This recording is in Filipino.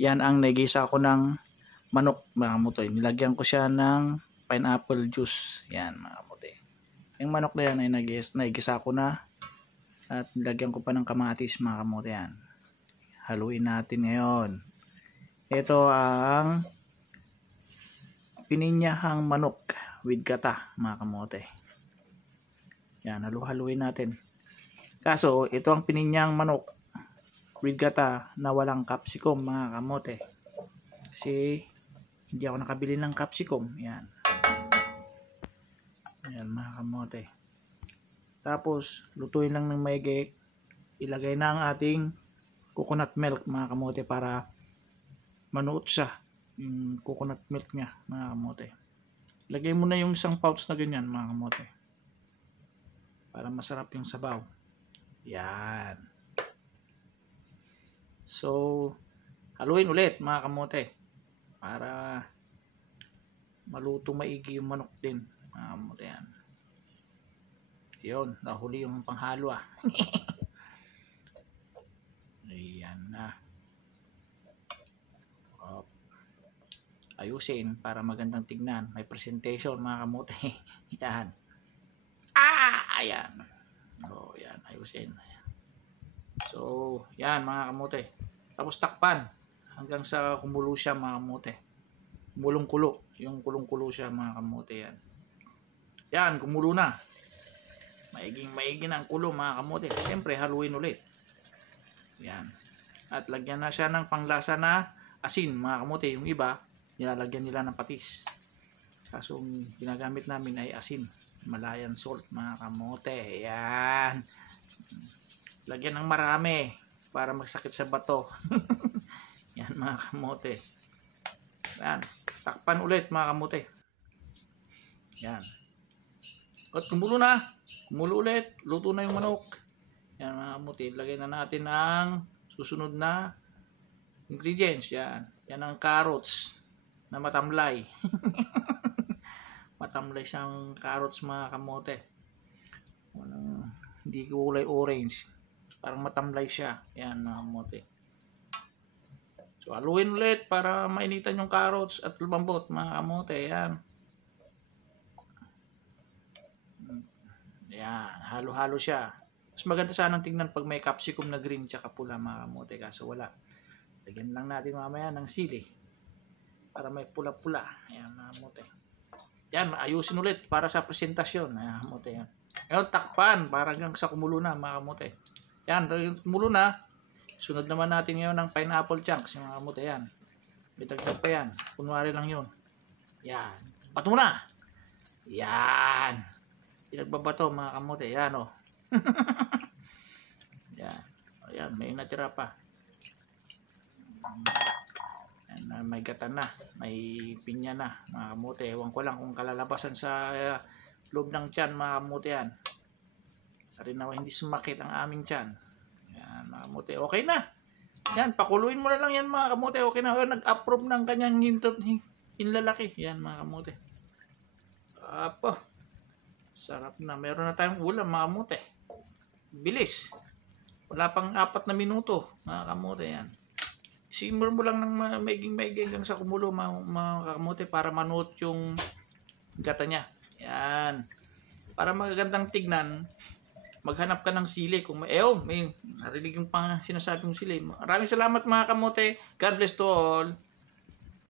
Yan ang nagisa ko ng manok mga kamote. Nilagyan ko siya ng pineapple juice. Yan mga kamote. Yung manok na yan ay nagisa ko na at nilagyan ko pa ng kamatis mga kamote yan. Haluin natin ngayon. Ito ang pininyahang manok with gata mga kamote. Yan, halu-haluin natin. Kaso ito ang pininyang manok with gata na walang capsicum mga kamote. Kasi hindi ako nakabili ng capsicum. Yan. Yan mga kamote. Tapos lutuin lang ng maigi. Ilagay na ang ating coconut milk mga kamote para manuot siya. Yung coconut milk niya mga kamote. Lagay mo na yung isang pouch na ganyan mga kamote. Para masarap yung sabaw. Yan. So, haluin ulit mga kamote para maluto maigi yung manok din mga kamote yan. Yun, nahuli yung panghalo Ayan na. Ayusin para magandang tignan. May presentation mga kamote. Yan. Ayan. So, yan, ayusin. So, yan mga kamote. Tapos takpan hanggang sa kumulo siya mga kamote. Kumulong-kulo. Yung kulong-kulo siya mga kamote yan. Yan, kumulo na. Maiging na ang kulo mga kamote. Siyempre, haluin ulit. Yan. At lagyan na siya ng panglasa na asin mga kamote. Yung iba, nilalagyan nila ng patis. Kaso, ginagamit namin ay asin. Malayan salt mga kamote. Yan. Lagyan ng marami para magsakit sa bato. Yan mga kamote. Yan. Takpan ulit mga kamote. Yan. At kumulo na. Kumulo ulit. Luto na yung manok. Yan mga kamote. Lagay na natin ang susunod na ingredients. Yan. Yan ang carrots na matamlay. Matamlay siyang carrots mga kamote. Hindi kulay orange. Parang matamlay siya. Yan mga kamote. So haluin ulit para mainitan yung carrots at lumambot mga kamote. Yan. Yan. Halo-halo siya. Mas maganda sanang tingnan pag may capsicum na green tsaka pula mga kamote. Kaso wala. Lagyan lang natin mamaya ng sili. Para may pula-pula. Yan mga kamote. Yan. Ayusin ulit para sa presentasyon. Yan kamote. Yan. Ngayon takpan para hanggang sa kumulo na mga kamote. Yan, kumulo na. Sunod naman natin ngayon ng pineapple chunks. Yung mga kamote yan. May dagdag pa yan. Kunwari lang yun. Yan. Bato mo na. Yan. Pinagbabato mga kamote. Yan o. Yan. Ayan, may natira pa. Yan, may gata na. May pinya na mga kamote. Ewan ko lang kung kalalabasan sa loob ng tiyan mga kamote yan. Rin na hindi sumakit ang aming tiyan. Yan mga kamote. Okay na. Yan. Pakuluin mo na lang yan mga kamote. Okay na. Nag-approve ng kanyang hinlalaki. Yan mga kamote. Apo. Sarap na. Meron na tayong ulam mga kamote. Bilis. Wala pang 4 na minuto mga kamote yan. Simmer mo lang ng maiging hanggang sa kumulo mga kamote para manuot yung gata niya. Yan. Para magagandang tignan, maghanap ka ng sili. Kung may narinig yung sinasabi ng sili. Maraming salamat mga kamote. God bless to all.